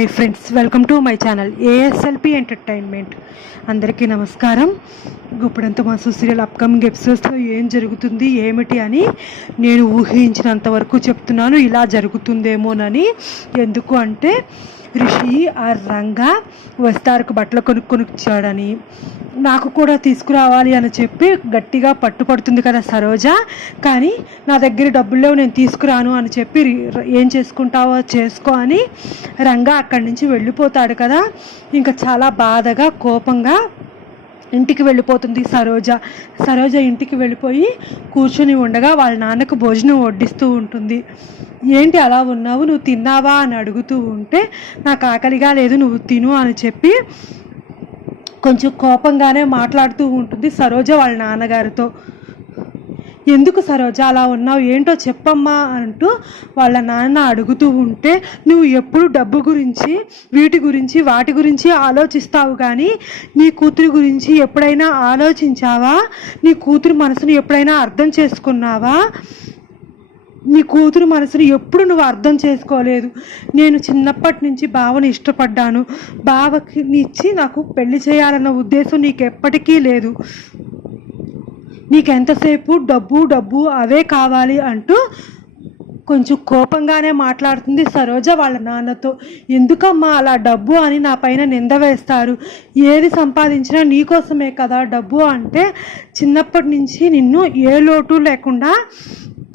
Hi friends, welcome to my channel ఏఎస్ఎల్పి entertainment. అందరికీ నమస్కారం. ఇప్పుడంతా మా సీరియల్ అప్కమింగ్ ఎపిసోడ్స్లో ఏం జరుగుతుంది ఏమిటి అని నేను ఊహించినంత వరకు చెప్తున్నాను. ఇలా జరుగుతుందేమోనని. ఎందుకు అంటే రిషి ఆ రంగా వస్తారకు బట్టలు కొనుక్కొనిచ్చాడని, నాకు కూడా తీసుకురావాలి అని చెప్పి గట్టిగా పట్టుపడుతుంది కదా సరోజ. కానీ నా దగ్గర డబ్బులు లేవు, నేను తీసుకురాను అని చెప్పి ఏం చేసుకుంటావో చేసుకో అని రంగా అక్కడి నుంచి వెళ్ళిపోతాడు కదా. ఇంకా చాలా బాధగా కోపంగా ఇంటికి వెళ్ళిపోతుంది సరోజ ఇంటికి వెళ్ళిపోయి కూర్చొని ఉండగా వాళ్ళ నాన్నకు భోజనం వడ్డిస్తూ ఉంటుంది. ఏంటి అలా ఉన్నావు, నువ్వు తిన్నావా అని అడుగుతూ ఉంటే నాకు ఆకలిగా లేదు, నువ్వు తిను అని చెప్పి కొంచెం కోపంగానే మాట్లాడుతూ ఉంటుంది సరోజ వాళ్ళ నాన్నగారితో. ఎందుకు సరోజ అలా ఉన్నావు, ఏంటో చెప్పమ్మా అంటూ వాళ్ళ నాన్న అడుగుతూ ఉంటే, నువ్వు ఎప్పుడు డబ్బు గురించి వాటి గురించి ఆలోచిస్తావు కానీ నీ కూతురి గురించి ఎప్పుడైనా ఆలోచించావా? నీ కూతురు మనసును ఎప్పుడైనా అర్థం చేసుకున్నావా? నీ కూతురు మనసుని ఎప్పుడు నువ్వు అర్థం చేసుకోలేదు. నేను చిన్నప్పటి నుంచి బావని ఇష్టపడ్డాను, బావకి ఇచ్చి నాకు పెళ్లి చేయాలన్న ఉద్దేశం నీకు ఎప్పటికీ లేదు. నీకెంతసేపు డబ్బు అవే కావాలి అంటూ కొంచెం కోపంగానే మాట్లాడుతుంది సరోజ వాళ్ళ నాన్నతో. ఎందుకమ్మా అలా డబ్బు అని నా పైన నింద వేస్తారు? ఏది సంపాదించినా నీకోసమే కదా డబ్బు అంటే, చిన్నప్పటి నుంచి నిన్ను ఏ లోటు లేకుండా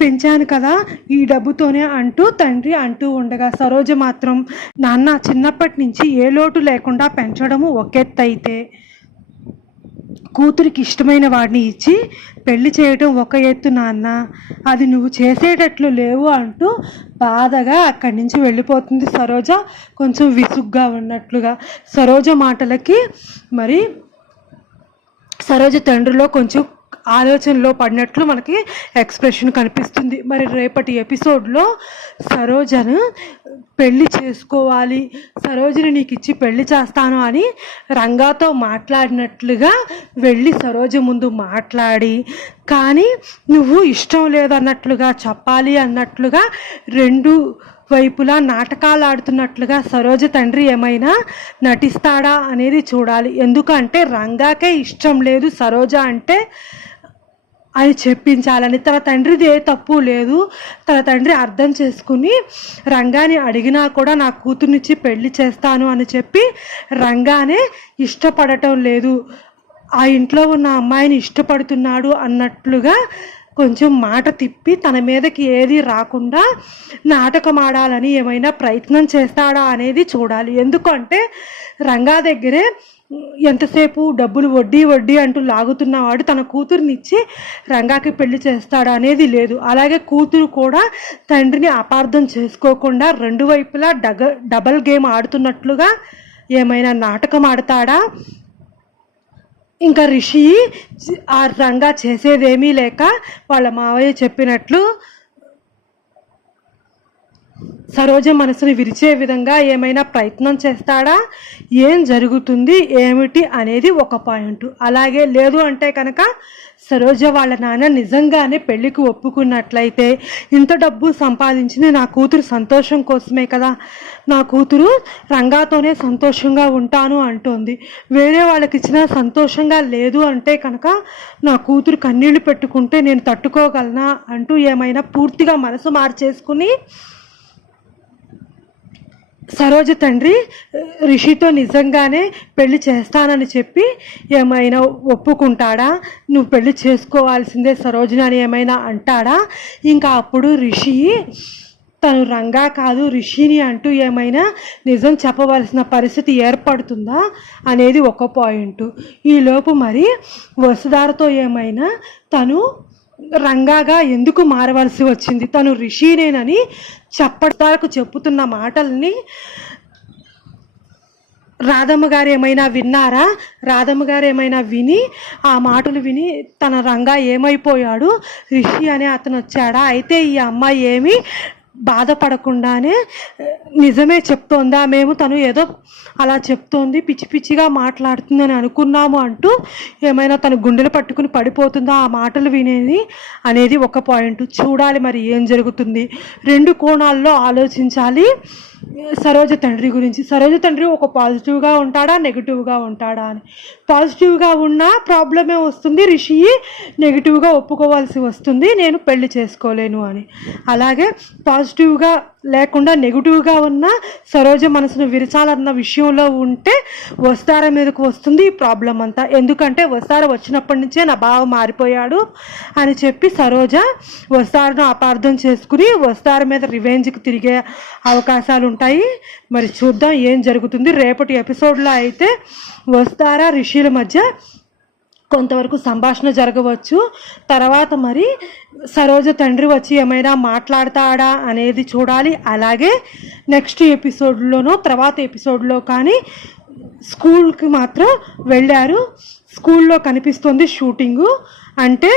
పెంచాను కదా ఈ డబ్బుతోనే అంటూ తండ్రి అంటూ ఉండగా, సరోజ మాత్రం నాన్న చిన్నప్పటి నుంచి ఏ లోటు లేకుండా పెంచడము ఒకెత్తైతే కూతురికి ఇష్టమైన వాడిని ఇచ్చి పెళ్లి చేయటం ఒక ఎత్తు నాన్న, అది నువ్వు చేసేటట్లు లేవు అంటూ బాధగా అక్కడి నుంచి వెళ్ళిపోతుంది సరోజ, కొంచెం విసుగ్గా ఉన్నట్లుగా. సరోజ మాటలకి మరి సరోజ తండ్రిలో కొంచెం ఆలోచనలో పడినట్లు మనకి ఎక్స్ప్రెషన్ కనిపిస్తుంది. మరి రేపటి ఎపిసోడ్లో సరోజను పెళ్లి చేసుకోవాలి, సరోజని నీకు ఇచ్చి పెళ్లి చేస్తాను అని రంగాతో మాట్లాడినట్లుగా వెళ్ళి సరోజ ముందు మాట్లాడి, కానీ నువ్వు ఇష్టం లేదన్నట్లుగా చెప్పాలి అన్నట్లుగా రెండు వైపులా నాటకాలు ఆడుతున్నట్లుగా సరోజ తండ్రి ఏమైనా నటిస్తాడా అనేది చూడాలి. ఎందుకంటే రంగాకే ఇష్టం లేదు సరోజ అంటే అని చెప్పించాలని. తన తండ్రిది ఏ తప్పు లేదు, తన తండ్రి అర్థం చేసుకుని రంగాని అడిగినా కూడా నా కూతుర్నిచ్చి పెళ్లి చేస్తాను అని చెప్పి రంగానే ఇష్టపడటం లేదు, ఆ ఇంట్లో ఉన్న అమ్మాయిని ఇష్టపడుతున్నాడు అన్నట్లుగా కొంచెం మాట తిప్పి తన మీదకి ఏది రాకుండా నాటకం ఆడాలని ఏమైనా ప్రయత్నం చేస్తాడా అనేది చూడాలి. ఎందుకంటే రంగా దగ్గరే ఎంతసేపు డబ్బులు వడ్డీ అంటూ లాగుతున్నవాడు తన కూతురునిచ్చి రంగాకి పెళ్లి చేస్తాడు అనేది లేదు. అలాగే కూతురు కూడా తండ్రిని అపార్థం చేసుకోకుండా రెండు వైపులా డబల్ గేమ్ ఆడుతున్నట్లుగా ఏమైనా నాటకం ఆడతాడా? ఇంకా రిషి ఆ రంగా చేసేదేమీ లేక వాళ్ళ మావయ్య చెప్పినట్లు సరోజ మనసుని విరిచే విధంగా ఏమైనా ప్రయత్నం చేస్తాడా? ఏం జరుగుతుంది ఏమిటి అనేది ఒక పాయింట్. అలాగే లేదు అంటే కనుక సరోజ వాళ్ళ నాన్న నిజంగానే పెళ్లికి ఒప్పుకున్నట్లయితే, ఇంత డబ్బు సంపాదించింది నా కూతురు సంతోషం కోసమే కదా, నా కూతురు రంగాతోనే సంతోషంగా ఉంటాను అంటోంది, వేరే వాళ్ళకి ఇచ్చినా సంతోషంగా లేదు అంటే కనుక నా కూతురు కన్నీళ్లు పెట్టుకుంటే నేను తట్టుకోగలనా అంటూ ఏమైనా పూర్తిగా మనసు మార్చేసుకుని సరోజ తండ్రి రిషితో నిజంగానే పెళ్లి చేస్తానని చెప్పి ఏమైనా ఒప్పుకుంటాడా? నువ్వు పెళ్లి చేసుకోవాల్సిందే సరోజని అని ఏమైనా అంటాడా? ఇంకా అప్పుడు రిషి తను రంగా కాదు రిషిని అంటూ ఏమైనా నిజం చెప్పవలసిన పరిస్థితి ఏర్పడుతుందా అనేది ఒక పాయింట్. ఈలోపు మరి వసుధారతో ఏమైనా తను రంగాగా ఎందుకు మారవలసి వచ్చింది, తను రిషినేనని చెప్పడానికి చెప్పుతున్న మాటల్ని రాధమ్మ గారు ఏమైనా విన్నారా? రాధమ్మ గారు ఏమైనా విని ఆ మాటలు విని తన రంగా ఏమైపోయాడు, రిషి అనే అతను వచ్చాడా, అయితే ఈ అమ్మాయి ఏమి బాధపడకుండానే నిజమే చెప్తోందా, మేము తను ఏదో అలా చెప్తోంది పిచ్చి పిచ్చిగా మాట్లాడుతుందని అనుకున్నాము అంటూ ఏమైనా తను గుండెలు పట్టుకుని పడిపోతుందా ఆ మాటలు వినేది అనేది ఒక పాయింట్. చూడాలి మరి ఏం జరుగుతుంది. రెండు కోణాల్లో ఆలోచించాలి. సరోజ తండ్రి గురించి. సరోజ తండ్రి ఒక పాజిటివ్గా ఉంటాడా నెగిటివ్గా ఉంటాడా అని. పాజిటివ్గా ఉన్నా ప్రాబ్లమే వస్తుంది, రిషి నెగిటివ్గా ఒప్పుకోవాల్సి వస్తుంది, నేను పెళ్లి చేసుకోలేను అని. అలాగే పాజిటివ్గా లేకుండా నెగిటివ్గా ఉన్న సరోజ మనసును విరచాలన్న విషయంలో ఉంటే వస్తార మీదకు వస్తుంది ఈ ప్రాబ్లం అంతా. ఎందుకంటే వస్తార వచ్చినప్పటి నుంచే నా బావ మారిపోయాడు అని చెప్పి సరోజ వస్తారను అపార్థం చేసుకుని వస్తార మీద రివెంజ్కి తిరిగే అవకాశాలు ఉంటాయి. మరి చూద్దాం ఏం జరుగుతుంది. రేపటి ఎపిసోడ్లో అయితే వస్తార రిషిల మధ్య కొంతవరకు సంభాషణ జరగవచ్చు. తర్వాత మరి సరోజ తండ్రి వచ్చి ఏమైనా మాట్లాడతాడా అనేది చూడాలి. అలాగే నెక్స్ట్ ఎపిసోడ్లోనో తర్వాత ఎపిసోడ్లో కానీ స్కూల్కి మాత్రం వెళ్ళారు, స్కూల్లో కనిపిస్తుంది షూటింగు. అంటే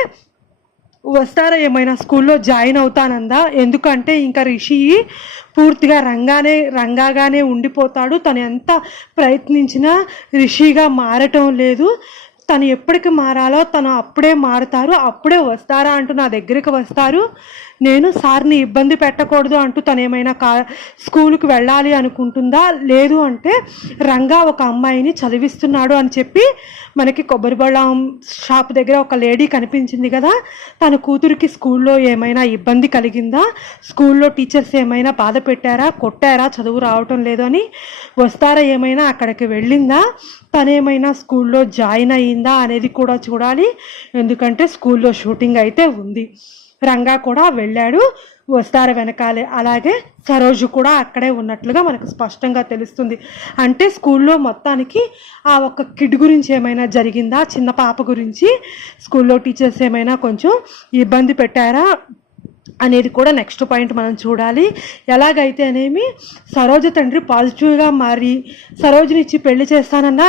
వస్తారా ఏమైనా స్కూల్లో జాయిన్ అవుతానందా? ఎందుకంటే ఇంకా రిషి పూర్తిగా రంగాగానే ఉండిపోతాడు. తను ఎంత ప్రయత్నించినా రిషిగా మారటం లేదు. తను ఎప్పటికి మారాలో తను అప్పుడే మారుతారు, అప్పుడే వస్తారా అంటూ నా దగ్గరికి వస్తారు. నేను సార్ని ఇబ్బంది పెట్టకూడదు అంటూ తను ఏమైనా స్కూల్కి వెళ్ళాలి అనుకుంటుందా? లేదు అంటే రంగా ఒక అమ్మాయిని చదివిస్తున్నాడు అని చెప్పి మనకి కొబ్బరి బొళ్ళం షాప్ దగ్గర ఒక లేడీ కనిపించింది కదా, తన కూతురికి స్కూల్లో ఏమైనా ఇబ్బంది కలిగిందా, స్కూల్లో టీచర్స్ ఏమైనా బాధ పెట్టారా, కొట్టారా, చదువు రావటం లేదు అని వస్తారా ఏమైనా అక్కడికి వెళ్ళిందా, తనేమైనా స్కూల్లో జాయిన్ అయ్యిందా అనేది కూడా చూడాలి. ఎందుకంటే స్కూల్లో షూటింగ్ అయితే ఉంది, రంగా కూడా వెళ్ళాడు వస్తార వెనకాలే. అలాగే సరోజు కూడా అక్కడే ఉన్నట్లుగా మనకు స్పష్టంగా తెలుస్తుంది. అంటే స్కూల్లో మొత్తానికి ఆ ఒక్క కిడ్ గురించి ఏమైనా జరిగిందా, చిన్న పాప గురించి స్కూల్లో టీచర్స్ ఏమైనా కొంచెం ఇబ్బంది పెట్టారా అనేది కూడా నెక్స్ట్ పాయింట్ మనం చూడాలి. ఎలాగైతే అనేమి సరోజ తండ్రి పాజిటివ్గా మారి సరోజునిచ్చి పెళ్లి చేస్తానన్నా